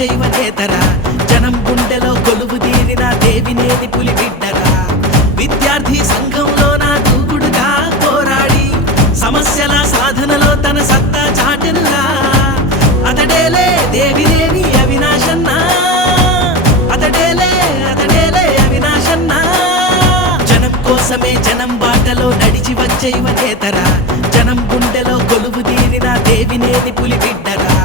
వచ్చే యువనేతరా, జనం గుండెలో కొలువు తీరిన దేవినేని పులి బిడ్డరా. విద్యార్థి సంఘంలో నా దూకుడుగా పోరాడి సమస్యల సాధనలో తన సత్తా చాటెనురా. అతడేలే దేవినేని అవినాశన్నా, అతడేలే అవినాశన్నా. జనం కోసమే జనం బాటలో నడిచి వచ్చే యువనేతరా, జనం గుండెలో కొలువు తీరిన దేవినేని పులి బిడ్డరా.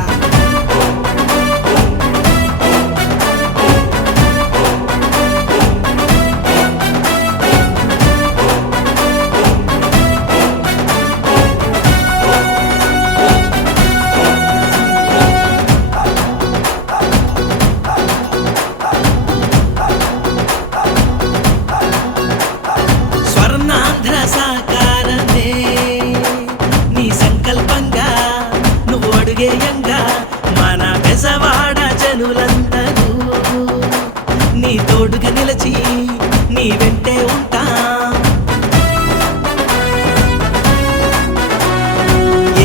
స్వర్ణాంధ్ర సాకారమే నీ సంకల్పంగా, నువ్వు అడుగేయంగా మన బెజవాడ జనులందరూ నీ తోడుగా నిలిచి నీ వెంటే ఉంటా.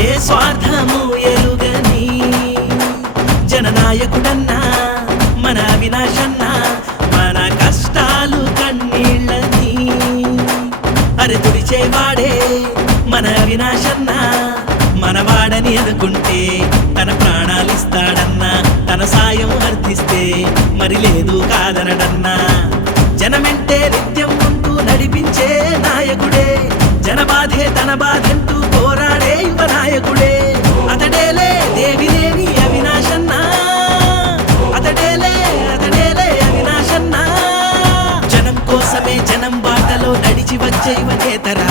ఏ స్వార్థము ఎరుగని జననాయకుడన్నా మన అవినాశన్నా, మన కష్టాలు కన్నీళ్ళని అరే తుడిచేవాడే మన అవినాశన్నా. మనవాడని అనుకుంటే తన ప్రాణాలిస్తాడన్నా, తన సాయం అర్థిస్తే మరి లేదు కాదనడన్నా. జనమెంటే నిత్యం ఉంటూ నడిపించే నాయకుడే, జనబాధే తన బాధంటూ పోరాడే యువ నాయకుడే. అతడేలే దేవినేని అవినాశన్నా, అతడేలే అవినాశన్నా. జనం కోసమే జనం బాటలో నడిచి వచ్చే యువనేతరా,